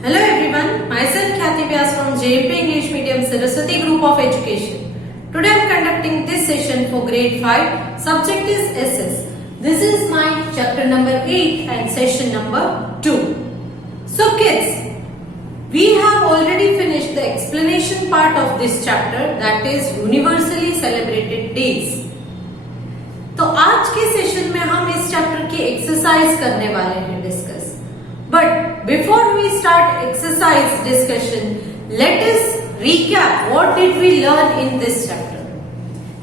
Hello everyone, myself Khyati Vyas from JP English Medium Saraswati Group of Education. Today I am conducting this session for grade 5. Subject is SS. This is my chapter number 8 and session number 2. So kids, we have already finished the explanation part of this chapter, that is universally celebrated days. तो आज के session में हम इस chapter की exercise करने वाले हैं discuss. But before we start exercise discussion, let us recap what did we learn in this chapter.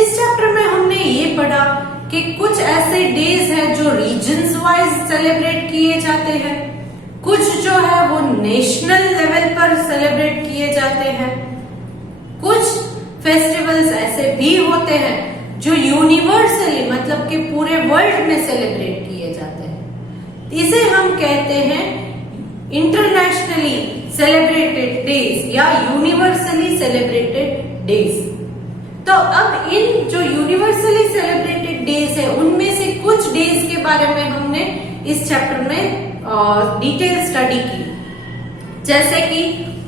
इस चैप्टर में हमने ये पढ़ा कि कुछ ऐसे डेज हैं जो रीजन्स वाइज सेलिब्रेट किए जाते हैं, कुछ जो है वो नेशनल लेवल पर सेलिब्रेट किए जाते हैं, कुछ फेस्टिवल्स ऐसे भी होते हैं जो यूनिवर्सली मतलब कि पूरे वर्ल्ड में सेलिब्रेट किए जाते हैं. इसे हम कहते हैं इंटरनेशनली सेलिब्रेटेड डेज या यूनिवर्सली सेलिब्रेटेड डेज. तो अब इन जो यूनिवर्सली सेलिब्रेटेड डेज है उनमें से कुछ डेज के बारे में हमने इस चैप्टर में डिटेल स्टडी की, जैसे कि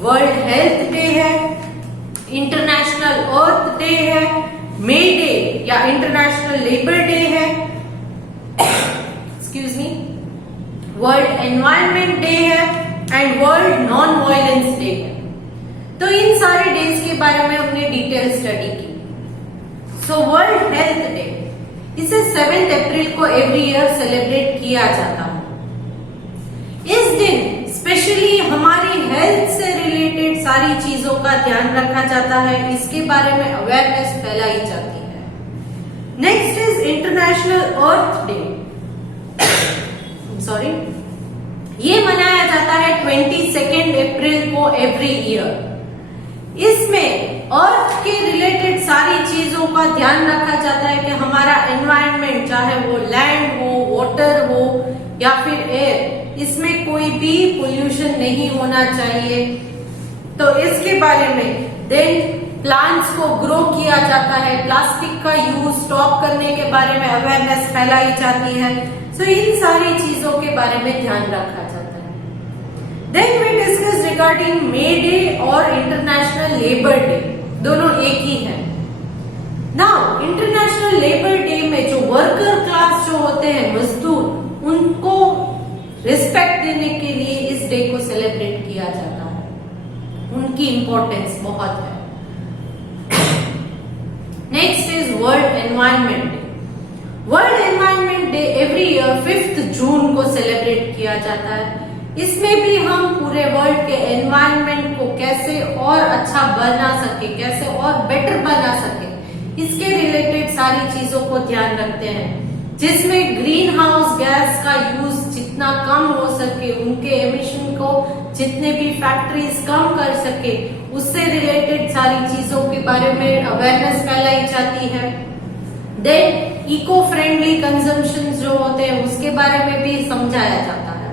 वर्ल्ड हेल्थ डे है, इंटरनेशनल अर्थ डे है, मे डे या इंटरनेशनल लेबर डे है, excuse me, world environment day है and world non violence day है. तो इन सारे डेज के बारे में हमने डिटेल स्टडी की. सो वर्ल्ड हेल्थ डे, इसे 7 अप्रैल को एवरी ईयर सेलिब्रेट किया जाता है. इस दिन स्पेशली हमारी हेल्थ से रिलेटेड सारी चीजों का ध्यान रखा जाता है, इसके बारे में अवेयरनेस फैलाई जाती है. Next is international earth day. Sorry, ये मनाया जाता है 22 अप्रैल को एवरी ईयर. इसमें अर्थ के रिलेटेड सारी चीजों का ध्यान रखा जाता है कि हमारा एनवायरनमेंट, चाहे वो लैंड हो, वाटर हो या फिर एयर, इसमें कोई भी पोल्यूशन नहीं होना चाहिए. तो इसके बारे में देन प्लांट्स को ग्रो किया जाता है, प्लास्टिक का यूज स्टॉप करने के बारे में अवेयरनेस फैलाई जाती है. सो इन सारी चीजों के बारे में ध्यान रखा जाता है. Then we discuss regarding May Day और इंटरनेशनल लेबर डे, दोनों एक ही है. नाउ इंटरनेशनल लेबर डे में जो वर्कर क्लास जो होते हैं, मजदूर, उनको रिस्पेक्ट देने के लिए इस डे को सेलिब्रेट किया जाता है. उनकी इंपॉर्टेंस बहुत है. Next is world environment day. World environment day every year 5 जून को सेलिब्रेट किया जाता है. इसमें भी हम पूरे वर्ल्ड के एनवायरनमेंट को कैसे और अच्छा बना सके, कैसे और बेटर बना सके, इसके रिलेटेड सारी चीजों को ध्यान रखते हैं, जिसमें ग्रीन हाउस गैस का यूज जितना कम हो सके, उनके एमिशन को जितने भी फैक्ट्रीज कम कर सके, उससे रिलेटेड सारी चीजों के बारे में अवेयरनेस फैलाई जाती है. देन इको फ्रेंडली कंजम्पशन जो होते हैं उसके बारे में भी समझाया जाता है.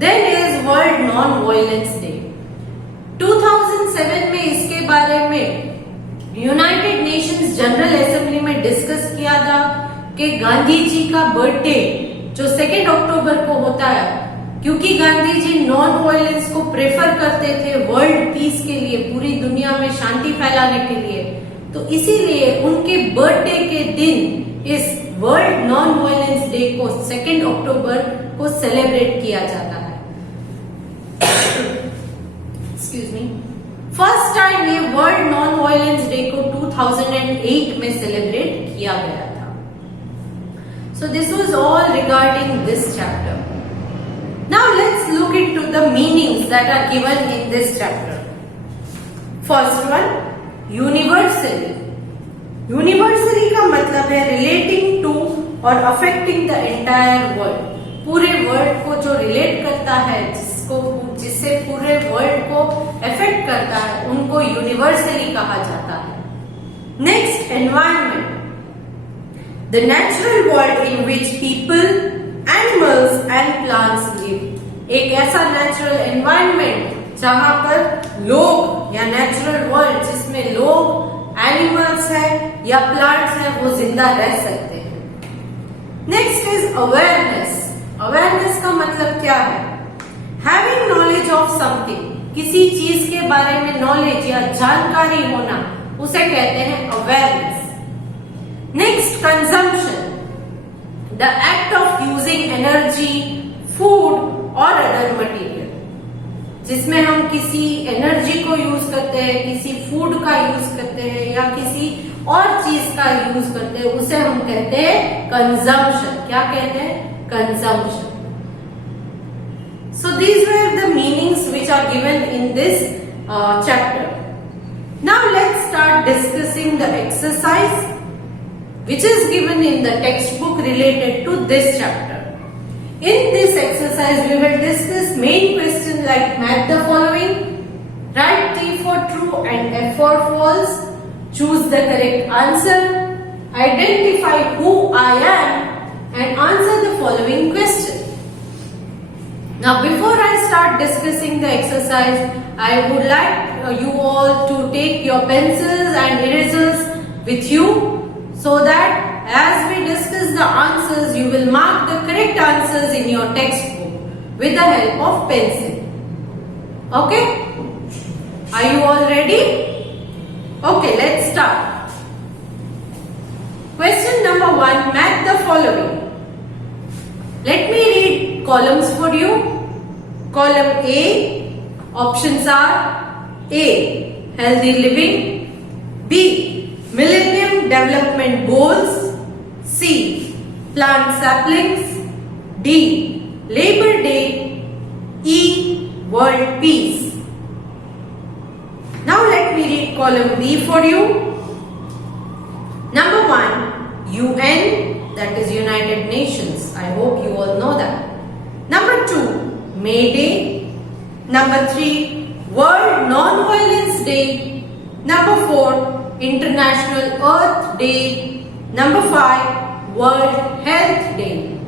Then is world non violence day. 2007 में इसके बारे में यूनाइटेड नेशंस जनरल असेंबली में डिस्कस किया था कि गांधी जी का बर्थडे जो 2 अक्टूबर को होता है, क्योंकि गांधी जी नॉन वायलेंस को प्रेफर करते थे वर्ल्ड पीस के लिए, पूरी दुनिया में शांति फैलाने के लिए, तो इसीलिए उनके बर्थडे के दिन इस वर्ल्ड नॉन वायलेंस डे को 2 अक्टूबर को सेलिब्रेट किया जाता है. एक्सक्यूज मी, फर्स्ट टाइम ये वर्ल्ड नॉन वायलेंस डे को 2008 में सेलिब्रेट किया गया था. So this was all regarding this chapter. Now let's look into the meanings that are given in this chapter. First one, universally. Universally का मतलब है relating to और अफेक्टिंग द एंटायर वर्ल्ड. पूरे वर्ल्ड को जो रिलेट करता है, जिससे पूरे वर्ल्ड को अफेक्ट करता है, उनको यूनिवर्सली कहा जाता है. Next, environment. The natural world in which people, animals and plants live. एक ऐसा नेचुरल एनवायरनमेंट जहां पर लोग या नेचुरल वर्ल्ड जिसमें लोग, एनिमल्स है या प्लांट्स है, वो जिंदा रह सकते हैं. Next is awareness. अवेयरनेस का मतलब क्या है? हैविंग नॉलेज ऑफ समथिंग, किसी चीज के बारे में नॉलेज या जानकारी होना, उसे कहते हैं awareness. Next, consumption, the act of using energy, food और अदर मटेरियल, जिसमें हम किसी एनर्जी को यूज करते हैं, किसी फूड का यूज करते हैं या किसी और चीज का यूज करते हैं, उसे हम कहते हैं कंजम्पशन। क्या कहते हैं? Consumption. So these were the meanings which are given in this chapter. Now let's start discussing the exercise which is given in the textbook related to this chapter. In this exercise we will discuss main questions like match the following, write T for true and F for false, choose the correct answer, identify who I am and answer the following question. Now before I start discussing the exercise, I would like you all to take your pencils and erasers with you so that as we discuss the answers, you will mark the correct answers in your textbook with the help of pencil. Okay? Are you all ready? Okay, let's start. Question number 1, match the following. Let me read columns for you. Column A, options are A, healthy living, B, Millennium Development Goals, C, plant saplings, D, Labor Day, E, World Peace. Now let me read column B for you. Number 1, UN, that is United Nations. I hope you all know that. Number 2, May Day. Number 3, World Non-Violence Day. Number 4, International Earth Day. Number 5, World Health Day.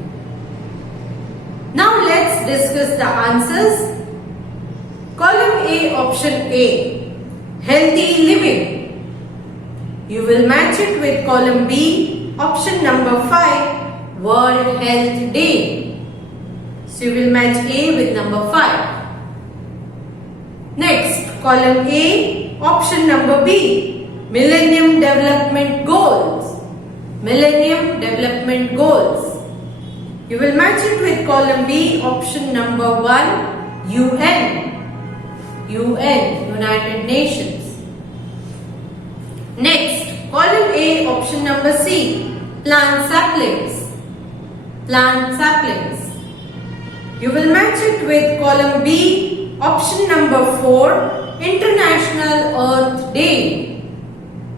Now let's discuss the answers. Column A, option A, healthy living. You will match it with column B, option number 5, World Health Day. So you will match A with number 5. Next, column A, option number B, Millennium Development Goals. Millennium Development Goals. You will match it with column B, option number 1, UN. UN, United Nations. Next, column A, option number C, plant saplings. Plant saplings. You will match it with column B, option number 4, International Earth Day.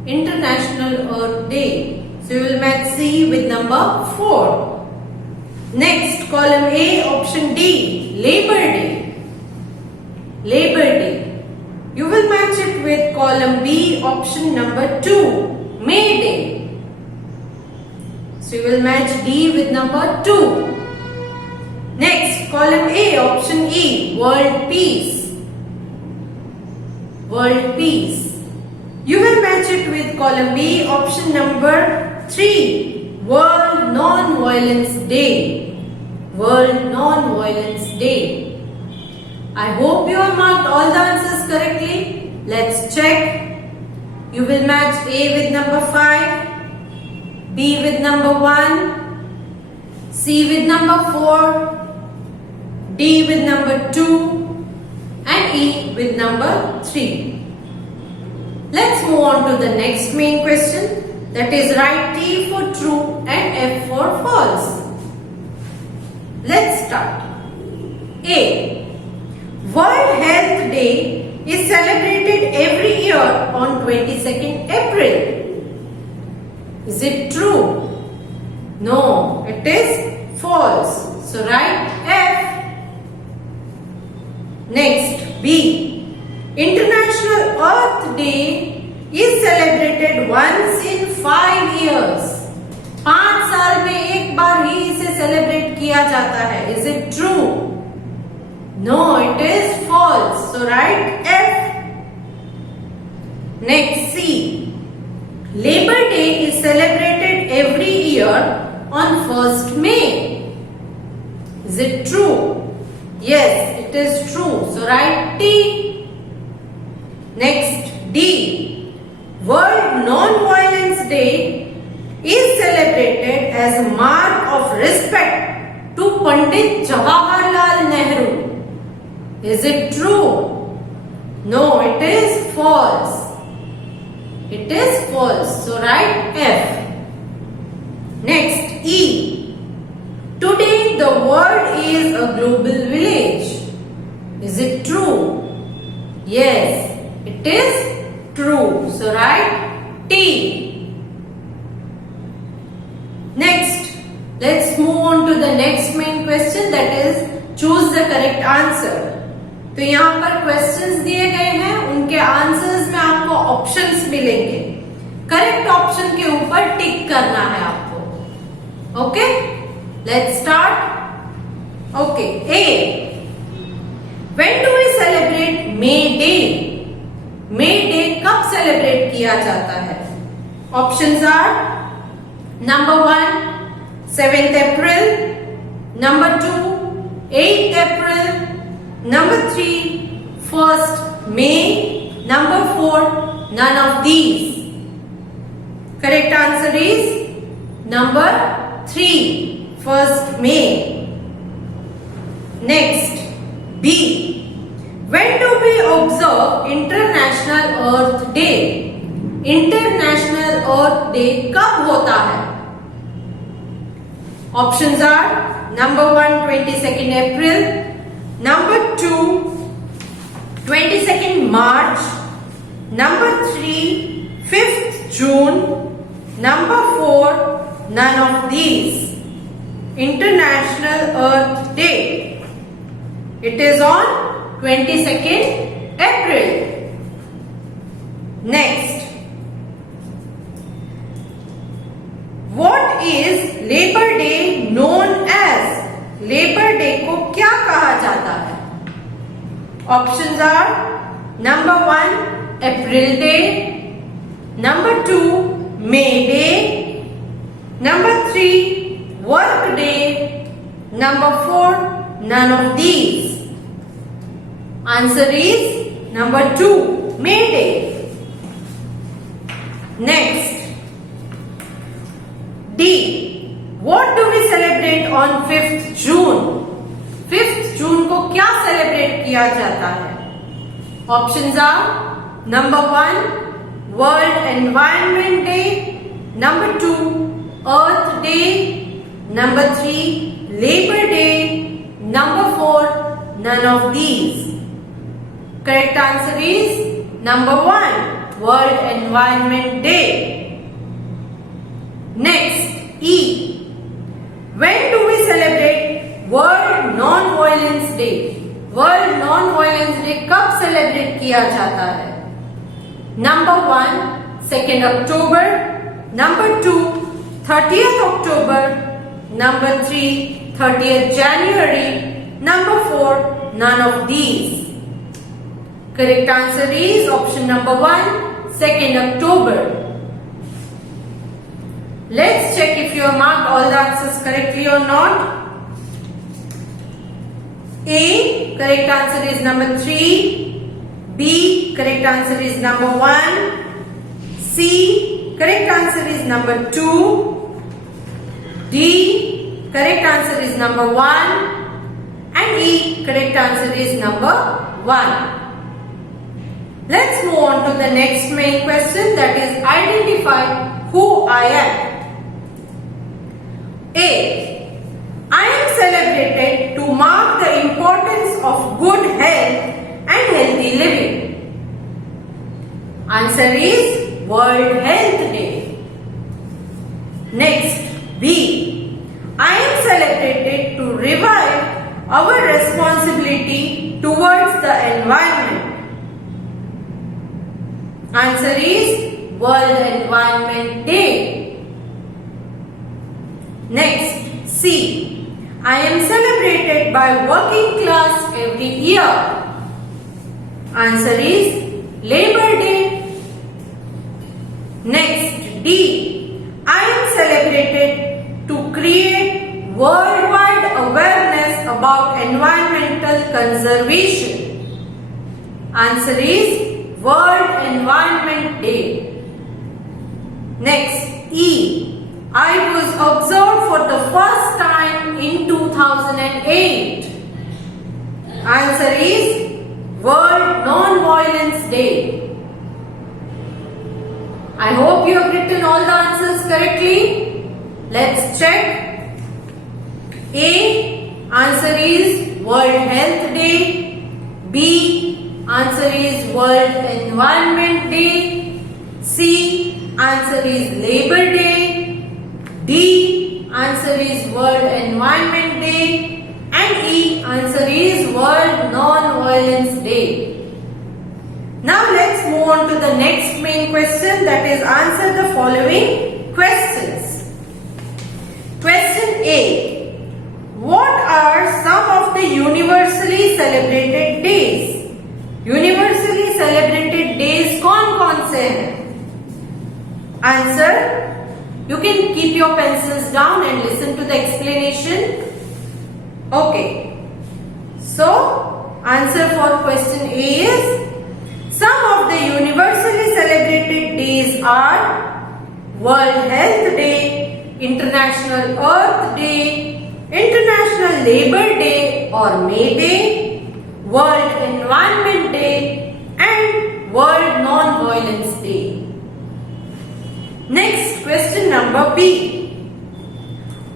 International Earth Day. So you will match C with number 4. Next, column A, option D, Labor Day. Labor Day. You will match it with column B, option number 2, May Day. So you will match D with number 2. Next, column A, option E, World Peace. World Peace. You will match it with column B, option number 3, World Non-Violence Day. World Non-Violence Day. I hope you have marked all the answers correctly. Let's check. You will match A with number 5, B with number 1, C with number 4, D with number 2 and E with number 3. Let's move on to the next main question, that is write T for true and F for false. Let's start. A, World Health Day is celebrated every year on 22nd April. Is it true? No, it is false. So write F. Next, B, International Earth Day is celebrated once in 5 years. 5 साल में एक बार ही इसे celebrate किया जाता है. Is it true? No, it is false. So write F. Next, C, Labor Day is celebrated every year on 1st May. Is it true? Yes, it is true. So write T. Next, D. World Non-Violence Day is celebrated as a mark of respect to Pandit Jawaharlal Nehru. Is it true? No, it is false. It is false. So write F. Next, E. Today the world is a global village. Is it true? Yes, it is true. So write T. Next, let's move on to the next main question, that is choose the correct answer. तो यहाँ पर questions दिए गए हैं, उनके answers में आपको options मिलेंगे. करेक्ट ऑप्शन के ऊपर टिक करना है आपको. Okay, let's start. Okay, A. When do we celebrate May Day? May Day कब सेलिब्रेट किया जाता है? Options are number 1 7th April, number 2 8th April, number 3 1st May, number 4 none of these. Correct answer is number 3 1st May. Next, B. When do we observe International Earth Day? International Earth Day कब होता है? Options are number 1 22nd April, number 2 22nd March, number 3 5th June, number 4 none of these. International Earth Day, it is on 22nd April. Next, what is Labor Day known as? Labor Day को क्या कहा जाता है? Options are number 1 April Day, number 2 May Day, number 3 Work Day, number 4 none of these. Answer is number 2 May Day. Next, D. What do we celebrate on 5th June? 5th June को क्या celebrate किया जाता है? Options are number 1 World Environment Day, number 2 Earth Day, number 3 Labor Day, number 4 none of these. Correct answer is number 1 World Environment Day. Next, E. When do we celebrate World Non-Violence Day? World Non-Violence Day कब celebrate किया जाता है? Number 1 2nd October, number 2 30th October, number 3 30th January, number 4 none of these. Correct answer is option number 1 2nd October. Let's check if you have marked all the answers correctly or not. A, correct answer is number 3. B, correct answer is number 1. C, correct answer is number 2. D, correct answer is number 1. And E, correct answer is number 1. Let's move on to the next main question, that is identify who I am. A. I am celebrated to mark the importance of good health and healthy living. Answer is World Health Day. Next, B. I am celebrated to revive our responsibility towards the environment. Answer is World Environment Day. Next, C. I am celebrated by working class every year. Answer is Labor Day. Next, D. I am celebrated to create worldwide awareness about environmental conservation? Answer is World Environment Day. Next, E. I was observed for the first time in 2008. Answer is World Non-Violence Day. I hope you have written all the answers correctly. Let's check. A. Answer is World Health Day. B. Answer is World Environment Day. C. Answer is Labor Day. D. Answer is World Environment Day. And E. Answer is World Non-Violence Day. Now let's move on to the next main question, that is answer the following questions. Question A. What are some of the universally celebrated days? Universally celebrated days कौन-कौन से हैं? Answer. You can keep your pencils down and listen to the explanation. Okay. So, answer for question A is some of the universally celebrated days are World Health Day, International Earth Day, International Labor Day or May Day, World Environment Day and World Non-Violence Day. Next, question number B.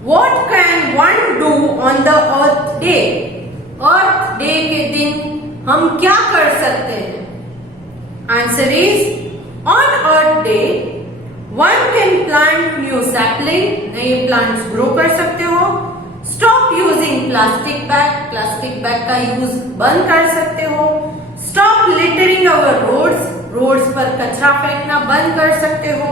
What can one do on the Earth Day? Earth Day के दिन हम क्या कर सकते हैं? Answer is on Earth Day one can plant new sapling, नए plants grow कर सकते हो. Stop using plastic bag, plastic bag का use बंद कर सकते हो. Stop littering our roads, roads पर कचरा फेंकना बंद कर सकते हो.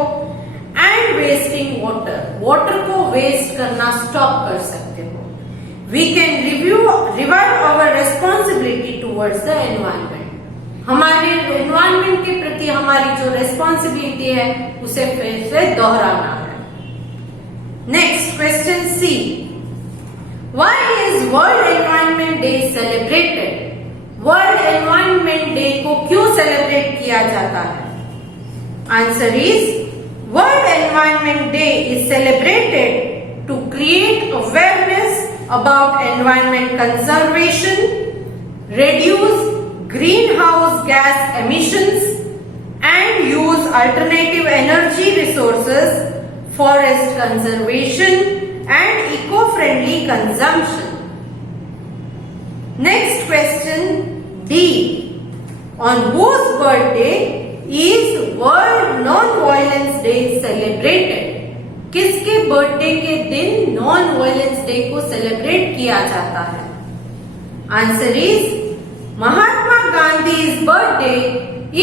And wasting water, water को waste करना stop कर सकते हो. We can revive our responsibility towards the environment. हमारे environment के प्रति हमारी जो responsibility है उसे फिर से दोहराना है. Next, question C. Why is World Environment Day celebrated? World Environment Day को क्यों celebrate किया जाता है? Answer is World Environment Day is celebrated to create awareness about environment conservation, reduce greenhouse gas emissions, and use alternative energy resources, forest conservation, and eco-friendly consumption. Next question D. On whose birthday is World Non-Violence Day celebrated? किसके birthday के दिन non violence day को celebrate किया जाता है? Answer is Mahatma Gandhi's birthday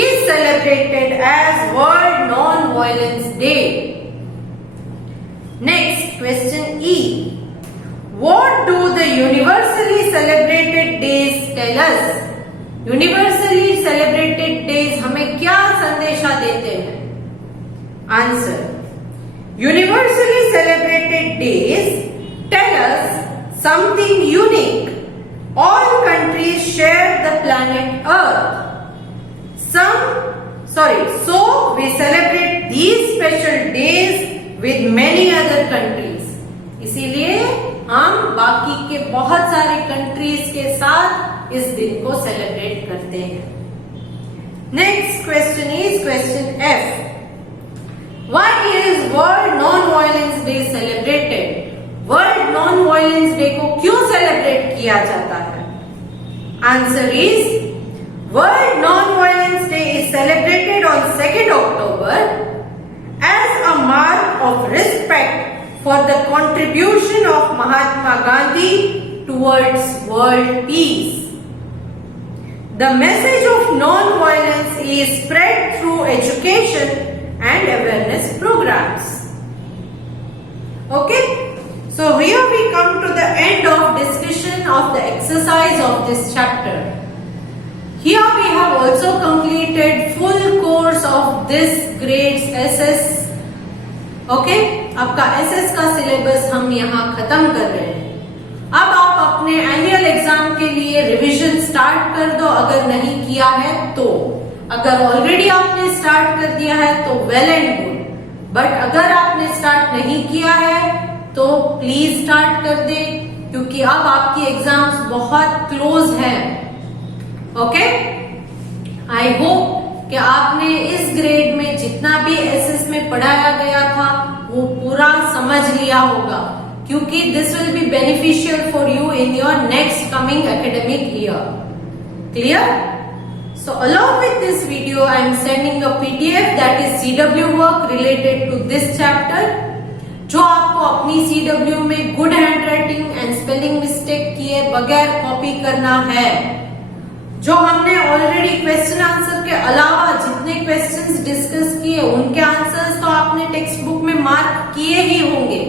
is celebrated as World Non-Violence Day. Next, question E. What do the universally celebrated days tell us? Universally celebrated days हमें क्या संदेशा देते हैं? Answer. Universally celebrated days tell us something unique. All countries share the planet Earth. So we celebrate these special days with many other countries. इसीलिए हम बाकी के बहुत सारे कंट्रीज के साथ इस दिन को सेलिब्रेट करते हैं. Next question is question F. Why is World Non-Violence Day celebrated? World non violence day को क्यों सेलिब्रेट किया जाता है? Answer is world non violence day is celebrated on 2nd October as a mark of respect for the contribution of Mahatma Gandhi towards world peace. The message of non-violence is spread through education and awareness programs. Okay, so here we come to the end of discussion of the exercise of this chapter. Here we have also completed full course of this grades SS. Okay, आपका SS का syllabus हम यहाँ खत्म कर रहे हैं. अब आप अपने एनुअल एग्जाम के लिए रिवीजन स्टार्ट कर दो अगर नहीं किया है तो। अगर ऑलरेडी आपने स्टार्ट कर दिया है तो वेल एंड गुड, बट अगर आपने स्टार्ट नहीं किया है तो प्लीज स्टार्ट कर दे, क्योंकि अब आपकी एग्जाम्स बहुत क्लोज हैं। ओके, आई होप कि आपने इस ग्रेड में जितना भी एसएस में पढ़ाया गया था वो पूरा समझ लिया होगा, क्योंकि this will be beneficial for you in your next coming academic year. Clear? So along with this video, I am sending a PDF that is CW work related to this chapter, जो आपको अपनी CW में good handwriting and spelling mistake किए बगैर copy करना है। जो हमने ऑलरेडी क्वेश्चन आंसर के अलावा जितने क्वेश्चंस डिस्कस किए उनके आंसर्स तो आपने टेक्स्ट बुक में मार्क किए ही होंगे,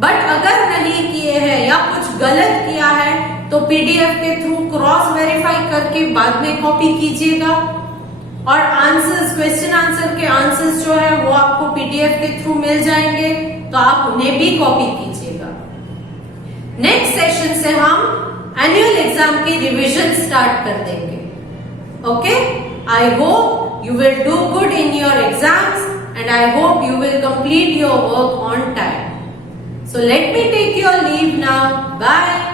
बट अगर नहीं किए हैं या कुछ गलत किया है तो पीडीएफ के थ्रू क्रॉस वेरीफाई करके बाद में कॉपी कीजिएगा, और आंसर्स, क्वेश्चन आंसर के आंसर्स जो है वो आपको पीडीएफ के थ्रू मिल जाएंगे, तो आप उन्हें भी कॉपी कीजिएगा। नेक्स्ट सेशन से हम एनुअल एग्जाम की रिवीजन स्टार्ट कर देंगे। Okay, I hope you will do good in your exams and I hope you will complete your work on time. So let me take your leave now. Bye.